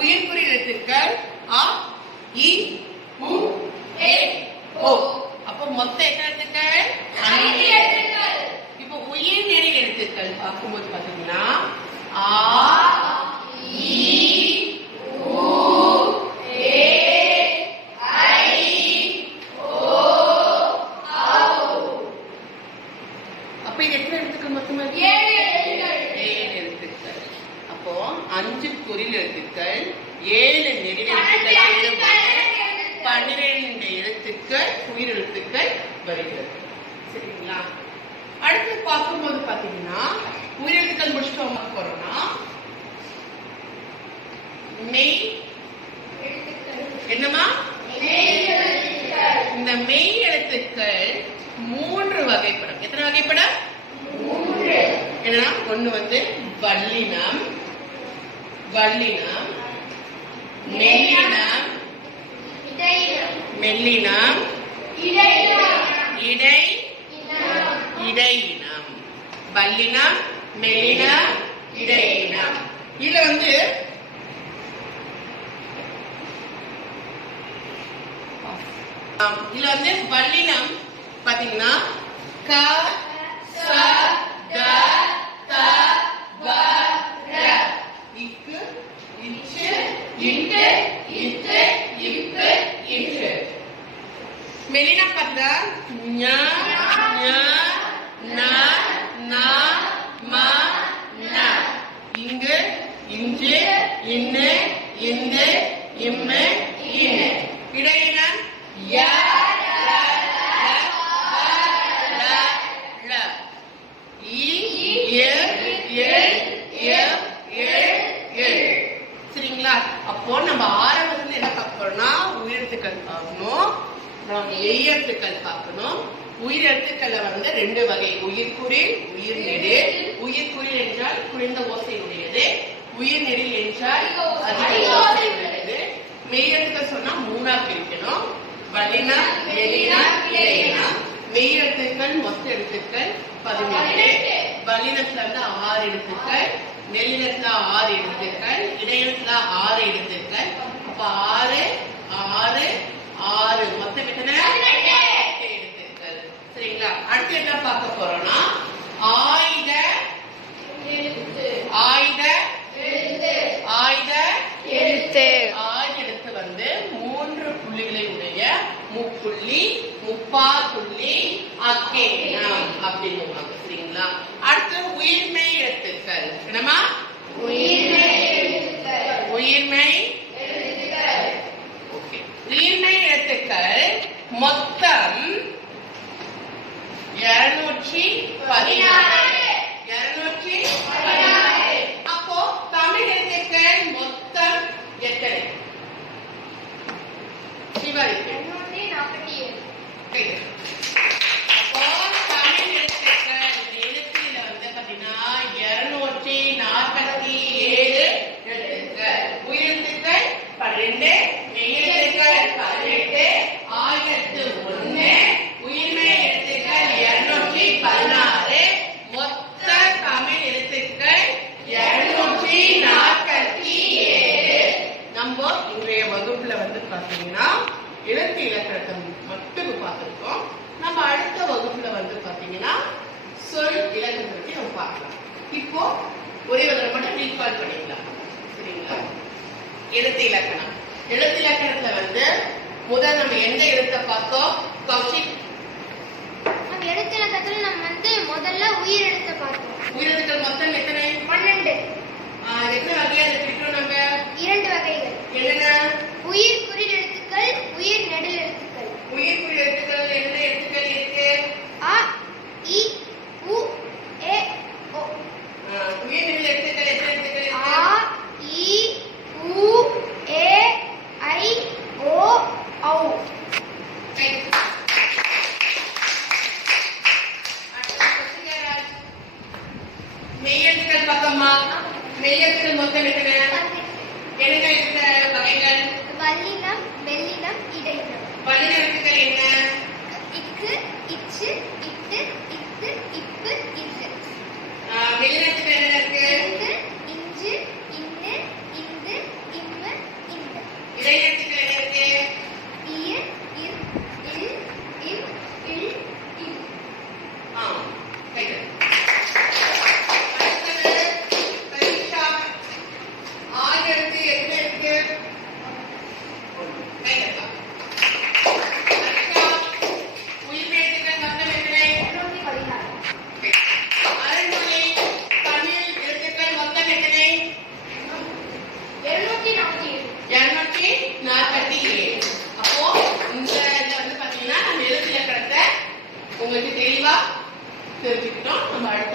உயிர்க்குறி எழுத்துக்கள் அ, இ, உ, ஏ, ஓ. அப்போ மொத்தம் எத்தனை எழுத்துக்கள்? 5 எழுத்துக்கள். இப்போ உயிர் நெறி எழுத்துக்கள் பார்க்கும்போது பாத்தீங்கன்னா ஆ, இ, உ, ஏ, ஐ, ஓ, ஔ. அப்ப இது எத்தனை எழுத்துக்கள் மொத்தமா? 7 எழுத்துக்கள். அப்போ 5 குறில் எழுத்துக்கள், 7 நெடில் எழுத்துக்கள், 12 எழுத்துக்கள் உயிர் எழுத்துக்கள் வருகிறது. சரிங்களா? அடுத்து பார்க்கும்போது பாத்தீங்கன்னா உயிரெழுத்துக்கள் முடிச்சுட்டு போறோம்னா மெய் என்னமா? இந்த மெய் எழுத்துக்கள் 3 வகைப்படும். எத்தனை வகைப்படும்? 3. என்னன்னா ஒண்ணு வல்லினம், வல்லினம், மெல்லினம், மெல்லினம், இடை, இடையினம். வல்லினம், மெல்லினம், இடையினம். இதுல இதுல வல்லினம் பாத்தீங்கன்னா க, ச, க, த, வ, ர. இக்கு, இச்சு, இட்டு, இத்து, இப்பு, இட்டு. மெல்லினம் பார்த்தா ஞ, ஞ, ந, ந, ம, ந. இங்கு, இஞ்சு, இன்னு, இந்து, இம்மு, இன்னு. இடையினம் ய, ர, ல, ல, இ, எ, எ, எ, எ, எ. சரிங்களா? அப்போ நம்ம ஆரம்பத்துல என்ன பார்க்க போறோம்னா உயிரெழுத்துக்கள் பார்க்கணும், மெய்யெழுத்துக்கள் பார்க்கணும். உயிரெழுத்துக்களை 2 வகை, உயிர்க்குறில், உயிர் நெடில். உயிர்க்குறில் என்றால் குறைந்த ஓசை உடையது, உயிர் நெடில் என்றால் அதிக ஓசை உடையது. மெய்யெழுத்துக்கள் சொன்னா 3ஆ பிரிக்கணும். வல்லினம், மெல்லினம், இடையினம். மெய்யெழுத்துக்கள் மொத்த எழுத்துக்கள் 17. வல்லினத்துல 6 எழுத்துக்கள், மெல்லினத்துல 6 எழுத்துக்கள், இடையினத்துல 6 எழுத்துக்கள். அப்ப 6, 6, 6 மொத்தம் எத்தனை? 8 எழுத்துக்கள். சரிங்களா? அடுத்து என்ன பார்க்க போறோம்னா ஆயுத, ஆயுத, ஆயுத எழுத்து. ஆயுத எழுத்து 3 புள்ளிகளை உடைய முப்புள்ளி, முப்பாப்புள்ளி, அக்கேனம் அப்படிங்குவாங்க. சரிங்களா? அடுத்து உயிர்மெய் எழுத்துக்கள். என்னமா? உயிர்மெய் எழுத்துக்கள். உயிர்மெய் எழுத்துக்கள். ஓகே. உயிர்மெய் எழுத்துக்கள் மொத்தம் 216. 216. அப்போ தமிழ் எழுத்துக்கள் மொத்தம் எத்தனை? சிவாரி 247. அப்போ தமிழ் எழுத்துக்கள் எழுத்துல பாத்தீங்கன்னா 247 எழுத்துக்கள். உயிரெழுத்துக்கள் 12, மெய்யெழுத்துக்கள் 18, ஆயிரத்து 1, உயிர்மெய் எழுத்துக்கள் 216. மொத்த தமிழ் எழுத்துக்கள் 247. நம்ம இன்றைய வகுப்புல பாத்தீங்கன்னா எழுத்து இலக்கணத்தை மட்டும் பார்த்திருக்கோம். நம்ம அடுத்த வகுப்புல பாத்தீங்கன்னா சொல் இலக்கணத்தை பத்தி நம்ம பார்க்கலாம். இப்போ ஒரே ஒரு மட்டும் ரீகால் பண்ணிக்கலாம். சரிங்களா? எழுத்து இலக்கணம். எழுத்து இலக்கணத்துல முதல் நம்ம எந்த எழுத்தை பார்த்தோம்? கௌஷிக், எழுத்து இலக்கணத்துல நம்ம முதல்ல உயிர் எழுத்தை பார்த்தோம். உயிரெழுத்துக்கள் மொத்தம் எத்தனை? 12. எத்தனை வகையா இருக்கிறோம்? நம்ம 2 வகைகள். என்னென்ன? உயிர் குறில் எழுத்துக்கள், உயிர் நெடில் எழுத்துக்கள். உயிர் குறில் எழுத்துக்கள் என்ன எழுத்துக்கள் இருக்கு? அ, இ, உ, ஏ, ஓ. உயிர் நெடில் எழுத்துக்கள் எத்தனை எழுத்துக்கள் இருக்கு? அ, இ, உ, ஏ, ஐ, ஓ, ஔ. மெய்யெழுத்துக்கள் பக்கமா? மெய்யெழுத்துக்கள் மொத்தம் எத்தனை? என்ன எழுத்து வகைகள்? வல்லினம், மெல்லினம், இடையினம். வல்லின எழுத்துக்கள் என்ன? இக்கு, இச்சு, இட்டு, இத்து, இப்பு, இட்டு. மெல்லின எழுத்துக்கள் என்ன இருக்கு? இந்து, இஞ்சு, இன்னு, இந்து, இம்மு, முடிச்சிட்டோம். நம்ம அடுத்த